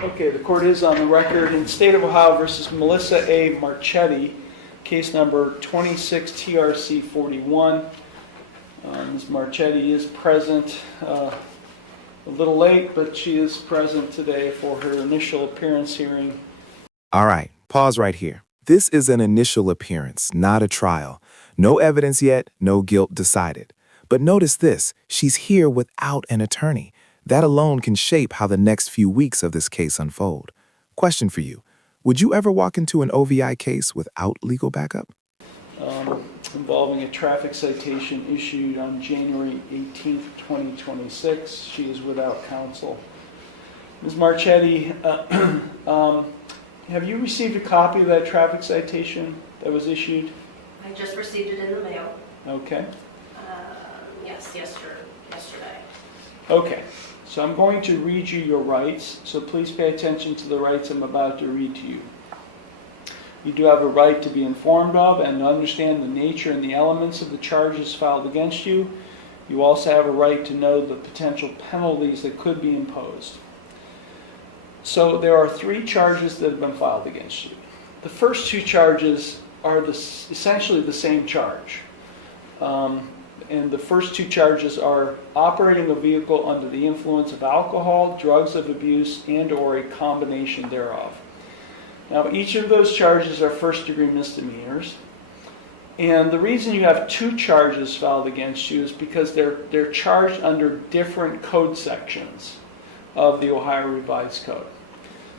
Okay, the court is on the record in State of Ohio versus Melissa A. Marchetti, case number 26 TRC 41. Ms. Marchetti is present, a little late, but she is present today for her initial appearance hearing. All right, pause right here. This is an initial appearance, not a trial. No evidence yet, no guilt decided. But notice this, she's here without an attorney. That alone can shape how the next few weeks of this case unfold. Question for you, would you ever walk into an OVI case without legal backup? Involving a traffic citation issued on January 18th, 2026. She is without counsel. Ms. Marchetti, have you received a copy of that traffic citation that was issued? I just received it in the mail. Okay. Yes, yesterday. Okay. So I'm going to read you your rights, so please pay attention to the rights I'm about to read to you. You do have a right to be informed of and understand the nature and the elements of the charges filed against you. You also have a right to know the potential penalties that could be imposed. So there are 3 charges that have been filed against you. The first 2 charges are essentially the same charge. And the first 2 charges are operating a vehicle under the influence of alcohol, drugs of abuse, and/or a combination thereof. Now, each of those charges are first-degree misdemeanors. And the reason you have 2 charges filed against you is because they're charged under different code sections of the Ohio Revised Code.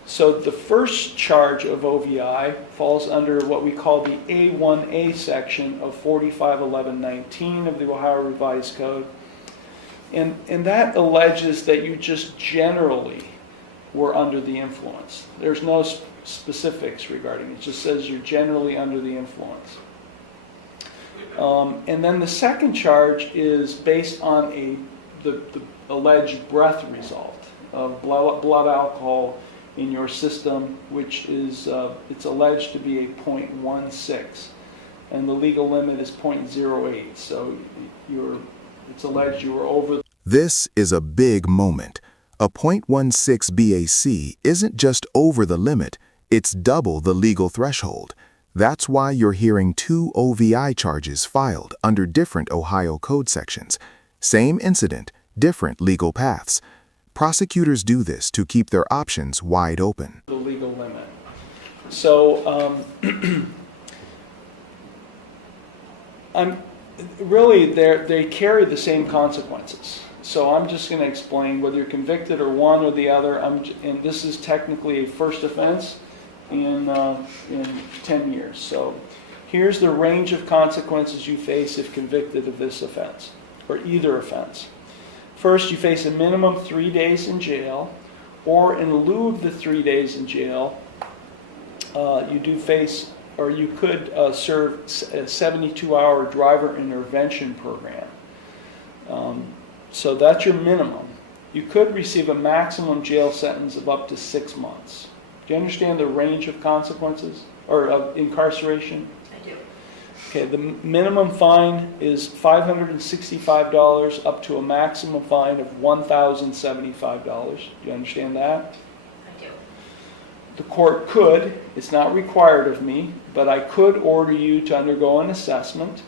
So the first charge of OVI falls under what we call the A1A section of 451119 of the Ohio Revised Code. And that alleges that you just generally were under the influence. There's no specifics regarding it. It just says you're generally under the influence. And then the second charge is based on the alleged breath result of blood alcohol in your system, which is it's alleged to be a 0.16, and the legal limit is 0.08. So it's alleged you were over. This is a big moment. A 0.16 BAC isn't just over the limit, it's double the legal threshold. That's why you're hearing 2 OVI charges filed under different Ohio code sections. Same incident, different legal paths. Prosecutors do this to keep their options wide open. The legal limit. So they carry the same consequences. So I'm just going to explain whether you're convicted or one or the other. And this is technically a first offense in 10 years. So here's the range of consequences you face if convicted of this offense, or either offense. First, you face a minimum 3 days in jail, or in lieu of the 3 days in jail, you do face, or you could serve a 72-hour driver intervention program. So that's your minimum. You could receive a maximum jail sentence of up to 6 months. Do you understand the range of consequences, or of incarceration? I do. Okay, the minimum fine is $565 up to a maximum fine of $1,075. Do you understand that? I do. The court could, it's not required of me, but I could order you to undergo an assessment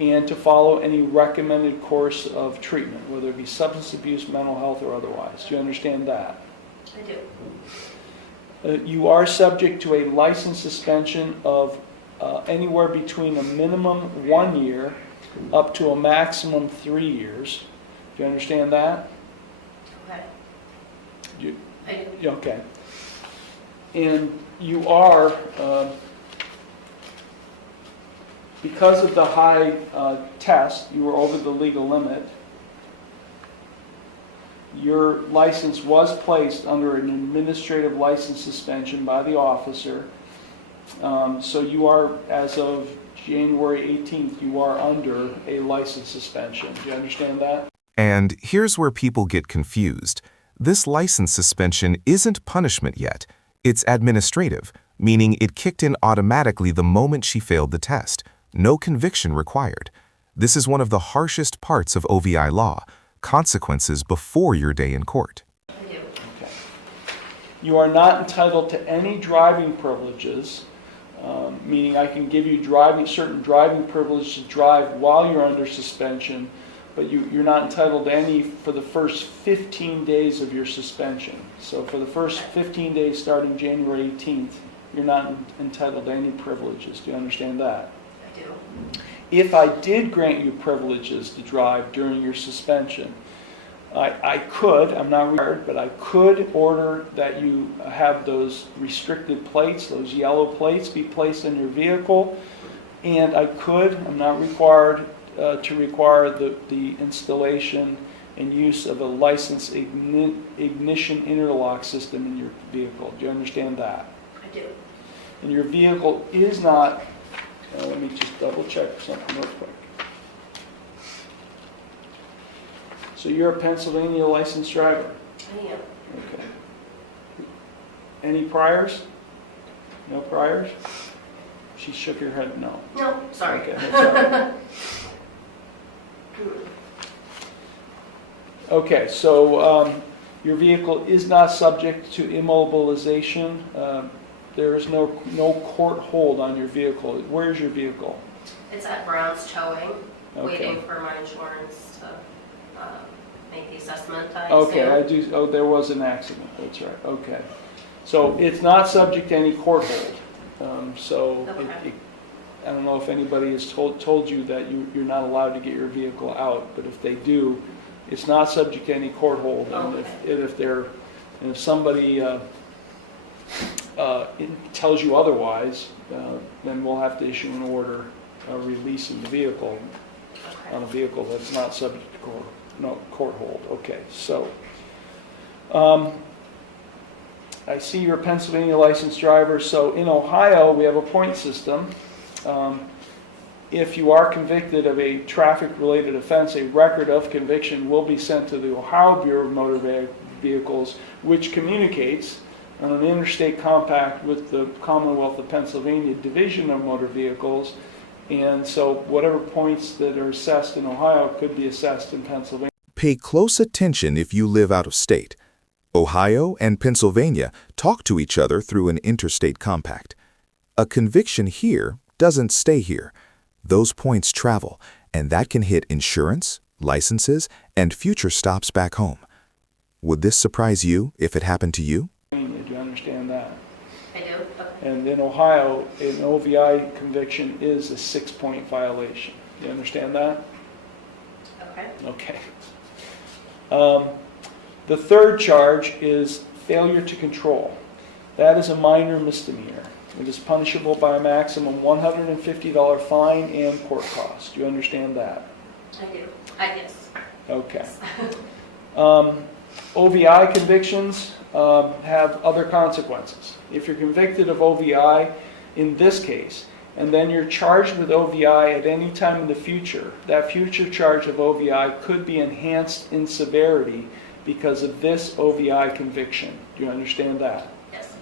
and to follow any recommended course of treatment, whether it be substance abuse, mental health, or otherwise. Do you understand that? I do. You are subject to a license suspension of anywhere between a minimum 1 year up to a maximum 3 years. Do you understand that? Okay. I do. Okay. And you are, because of the high test, you were over the legal limit. Your license was placed under an administrative license suspension by the officer. So you are, as of January 18th, you are under a license suspension. Do you understand that? And here's where people get confused. This license suspension isn't punishment yet. It's administrative, meaning it kicked in automatically the moment she failed the test. No conviction required. This is one of the harshest parts of OVI law, consequences before your day in court. I do. Okay. You are not entitled to any driving privileges, meaning I can give you certain driving privileges to drive while you're under suspension, but you're not entitled to any for the first 15 days of your suspension. So for the first 15 days starting January 18th, you're not entitled to any privileges. Do you understand that? I do. If I did grant you privileges to drive during your suspension, I could, I'm not required, but I could order that you have those restricted plates, those yellow plates, be placed in your vehicle. And I could, I'm not required, to require the installation and use of a licensed ignition interlock system in your vehicle. Do you understand that? I do. And your vehicle is not, let me just double check something real quick. So you're a Pennsylvania licensed driver? I am. Okay. Any priors? No priors? She shook her head no. No, sorry. Okay, that's all right. Okay, so your vehicle is not subject to immobilization. There is no court hold on your vehicle. Where's your vehicle? It's at Brown's Towing, Okay. waiting for my insurance to make the assessment, I Okay, I assume. do, there was an accident, that's right, okay. So it's not subject to any court hold. Okay. I don't know if anybody has told you that you're not allowed to get your vehicle out, but if they do, it's not subject to any court hold. And if somebody tells you otherwise, then we'll have to issue an order releasing the vehicle on a vehicle that's not subject to court hold. Okay, so I see you're a Pennsylvania licensed driver. So in Ohio, we have a point system. If you are convicted of a traffic-related offense, a record of conviction will be sent to the Ohio Bureau of Motor Vehicles, which communicates on an interstate compact with the Commonwealth of Pennsylvania Division of Motor Vehicles. And so whatever points that are assessed in Ohio could be assessed in Pennsylvania. Pay close attention if you live out of state. Ohio and Pennsylvania talk to each other through an interstate compact. A conviction here doesn't stay here. Those points travel, and that can hit insurance, licenses, and future stops back home. Would this surprise you if it happened to you? Do you understand that? I do? Okay. And in Ohio, an OVI conviction is a 6-point violation. Do you understand that? Okay. Okay. The third charge is failure to control. That is a minor misdemeanor. It is punishable by a maximum $150 fine and court costs. Do you understand that? I do. Yes. Okay. OVI convictions have other consequences. If you're convicted of OVI in this case, and then you're charged with OVI at any time in the future, that future charge of OVI could be enhanced in severity because of this OVI conviction. Do you understand that? Yes.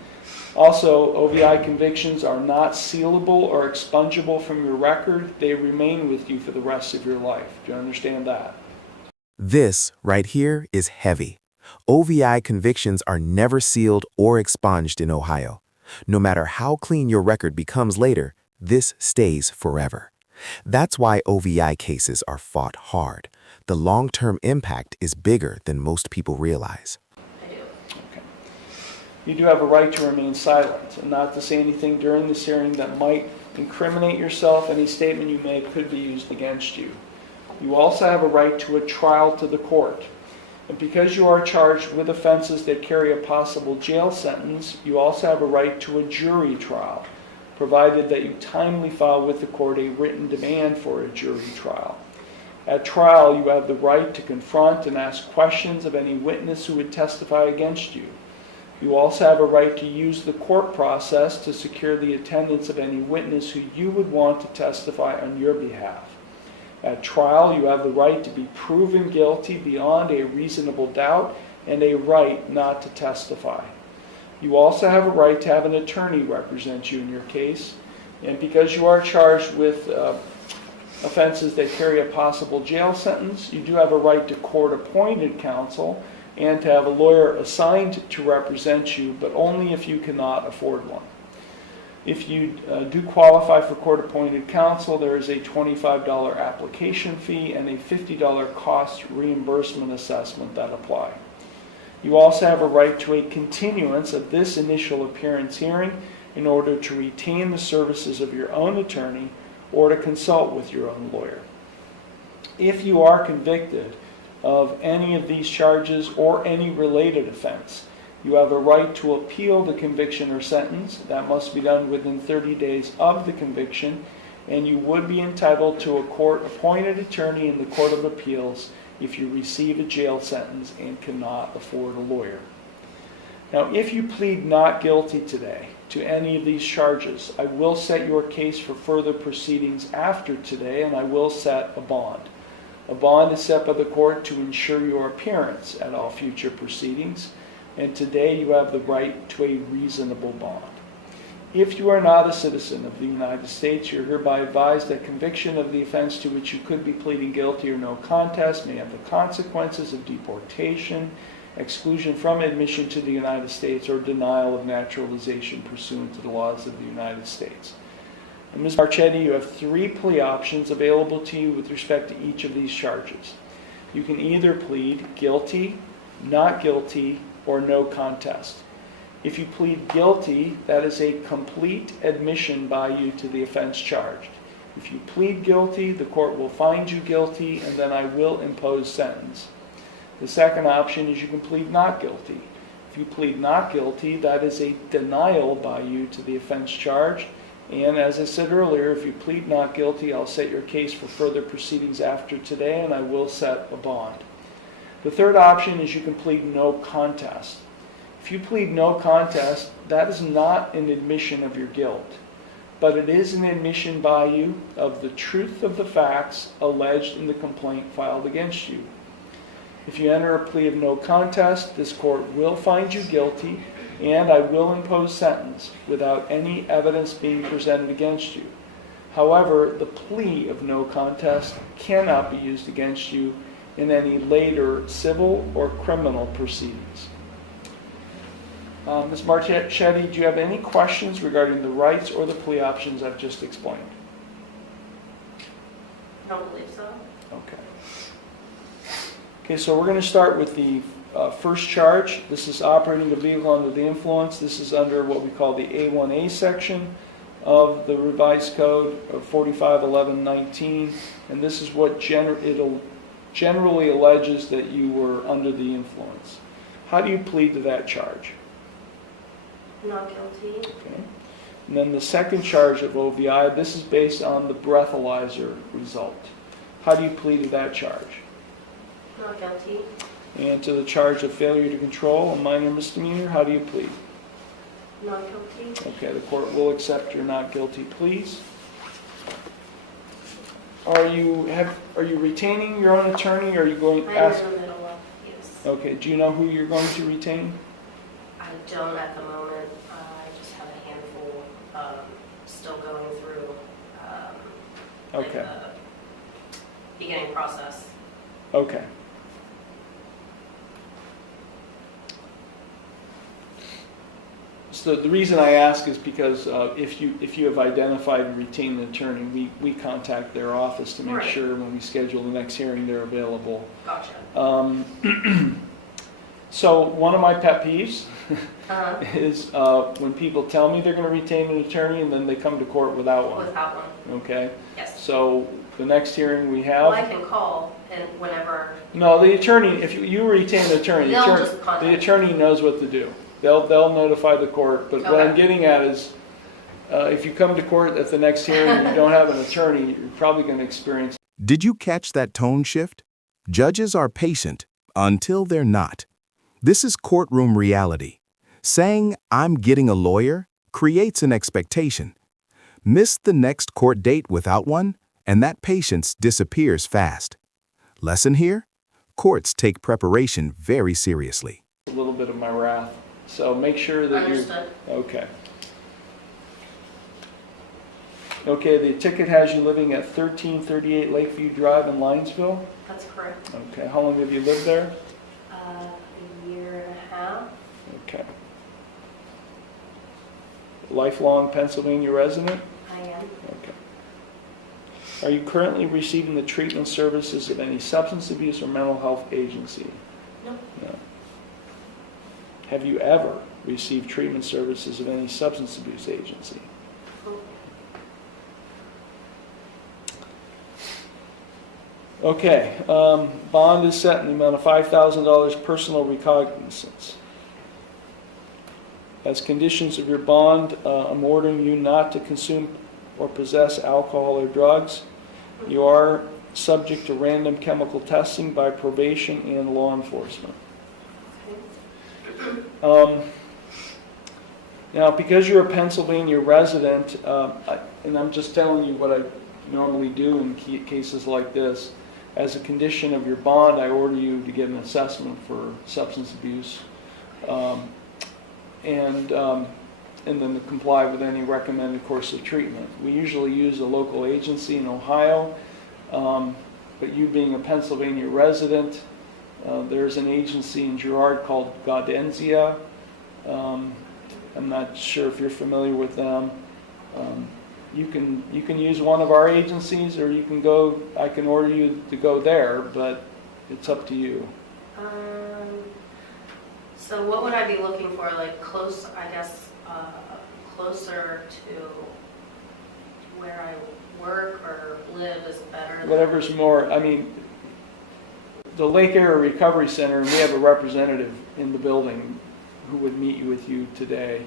Also, OVI convictions are not sealable or expungible from your record. They remain with you for the rest of your life. Do you understand that? This right here is heavy. OVI convictions are never sealed or expunged in Ohio. No matter how clean your record becomes later, this stays forever. That's why OVI cases are fought hard. The long-term impact is bigger than most people realize. I do. Okay. You do have a right to remain silent and not to say anything during this hearing that might incriminate yourself. Any statement you make could be used against you. You also have a right to a trial to the court. And because you are charged with offenses that carry a possible jail sentence, you also have a right to a jury trial, provided that you timely file with the court a written demand for a jury trial. At trial, you have the right to confront and ask questions of any witness who would testify against you. You also have a right to use the court process to secure the attendance of any witness who you would want to testify on your behalf. At trial, you have the right to be proven guilty beyond a reasonable doubt and a right not to testify. You also have a right to have an attorney represent you in your case. And because you are charged with offenses that carry a possible jail sentence, you do have a right to court-appointed counsel. and to have a lawyer assigned to represent you, but only if you cannot afford one. If you do qualify for court-appointed counsel, there is a $25 application fee and a $50 cost reimbursement assessment that apply. You also have a right to a continuance of this initial appearance hearing in order to retain the services of your own attorney or to consult with your own lawyer. If you are convicted of any of these charges or any related offense, you have a right to appeal the conviction or sentence. That must be done within 30 days of the conviction, and you would be entitled to a court-appointed attorney in the Court of Appeals if you receive a jail sentence and cannot afford a lawyer. Now, if you plead not guilty today to any of these charges, I will set your case for further proceedings after today, and I will set a bond. A bond is set by the court to ensure your appearance at all future proceedings, and today you have the right to a reasonable bond. If you are not a citizen of the United States, you're hereby advised that conviction of the offense to which you could be pleading guilty or no contest may have the consequences of deportation, exclusion from admission to the United States, or denial of naturalization pursuant to the laws of the United States. And Ms. Marchetti, you have 3 plea options available to you with respect to each of these charges. You can either plead guilty, not guilty, or no contest. If you plead guilty, that is a complete admission by you to the offense charged. If you plead guilty, the court will find you guilty, and then I will impose sentence. The second option is you can plead not guilty. If you plead not guilty, that is a denial by you to the offense charged. And as I said earlier, if you plead not guilty, I'll set your case for further proceedings after today, and I will set a bond. The third option is you can plead no contest. If you plead no contest, that is not an admission of your guilt, but it is an admission by you of the truth of the facts alleged in the complaint filed against you. If you enter a plea of no contest, this court will find you guilty, and I will impose sentence without any evidence being presented against you. However, the plea of no contest cannot be used against you in any later civil or criminal proceedings. Ms. Marchetti, do you have any questions regarding the rights or the plea options I've just explained? I don't believe so. Okay. Okay, so we're going to start with the first charge. This is operating a vehicle under the influence. This is under what we call the A1A section of the revised code of 451119, and this is what it generally alleges that you were under the influence. How do you plead to that charge? Not guilty. Okay. And then the second charge of OVI, this is based on the breathalyzer result. How do you plead to that charge? Not guilty. And to the charge of failure to control, a minor misdemeanor, how do you plead? Not guilty. Okay, the court will accept your not guilty pleas. Are you retaining your own attorney, or are you going I'm ask? in the middle of use. Okay, do you know who you're going to retain? I don't at the moment. I just have a handful still going through Okay. the beginning process. Okay. So the reason I ask is because if you have identified and retained an attorney, we contact their office to make Right. sure when we schedule the next hearing they're available. Gotcha. So one of my pet peeves Uh-huh. is when people tell me they're going to retain an attorney and then they come to court without one. Without one. Okay? Yes. So the next hearing we Well, I have... can call and whenever. No, the attorney, if you retain an attorney, They'll just contact the me. attorney knows what to do. They'll notify the court. But what I'm Okay. getting at is if you come to court at the next hearing and you don't have an attorney, you're probably going to experience... Did you catch that tone shift? Judges are patient until they're not. This is courtroom reality. Saying, "I'm getting a lawyer," creates an expectation. Miss the next court date without one, and that patience disappears fast. Lesson here? Courts take preparation very seriously. a little bit of my wrath. So make sure that Understood. Okay. Okay, the ticket has you living at 1338 Lakeview Drive in Linesville. That's correct. Okay, how long have you lived there? A year and a half. Okay. Lifelong Pennsylvania resident? I am. Okay. Are you currently receiving the treatment services of any substance abuse or mental health agency? No. No. Have you ever received treatment services of any substance abuse agency? No. Okay, bond is set in the amount of $5,000 personal recognizance. As conditions of your bond, I'm ordering you not to consume or possess alcohol or drugs. You are subject to random chemical testing by probation and law enforcement. Now, because you're a Pennsylvania resident, and I'm just telling you what I normally do in cases like this, as a condition of your bond, I order you to get an assessment for substance abuse, and then to comply with any recommended course of treatment. We usually use a local agency in Ohio, but you being a Pennsylvania resident, there's an agency in Girard called Gaudenzia. I'm not sure if you're familiar with them. You can use one of our agencies, or you can go. I can order you to go there, but it's up to you. So what would I be looking for? Like close, I guess, closer to where I work or live is better. Whatever's more. I mean, the Lake Area Recovery Center, and we have a representative in the building who would meet with you today,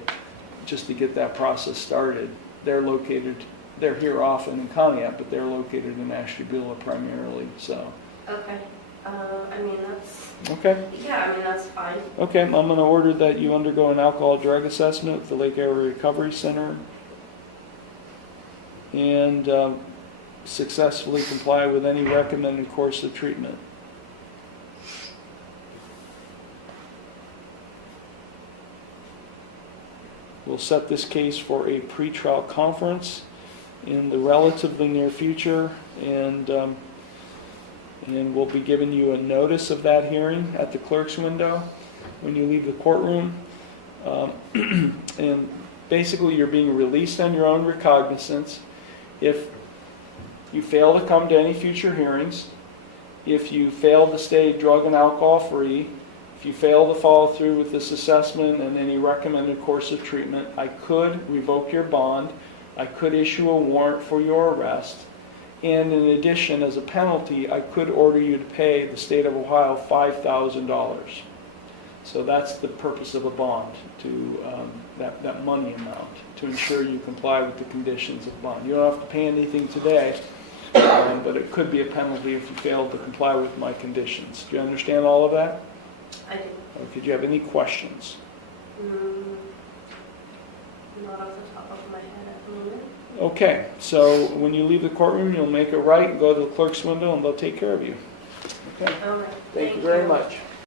just to get that process started. They're here often in Conneaut, but they're located in Ashtabula primarily, so. Okay. I mean, that's, Okay, yeah, I mean, that's fine. okay, I'm gonna order that you undergo an alcohol drug assessment at the Lake Area Recovery Center and successfully comply with any recommended course of treatment. We'll set this case for a pretrial conference in the relatively near future, and we'll be giving you a notice of that hearing at the clerk's window when you leave the courtroom. And basically, you're being released on your own recognizance. If you fail to come to any future hearings, if you fail to stay drug and alcohol free, if you fail to follow through with this assessment and any recommended course of treatment, I could revoke your bond. I could issue a warrant for your arrest. And in addition, as a penalty, I could order you to pay the state of Ohio $5,000. So that's the purpose of a bond, to that money amount, to ensure you comply with the conditions of bond. You don't have to pay anything today, but it could be a penalty if you fail to comply with my conditions. Do you understand all of that? I do. Or did you have any questions? Not off the top of my head at the moment. Okay, so when you leave the courtroom, you'll make a right and go to the clerk's window, and they'll take care of you. Okay? All right. Thank you very much.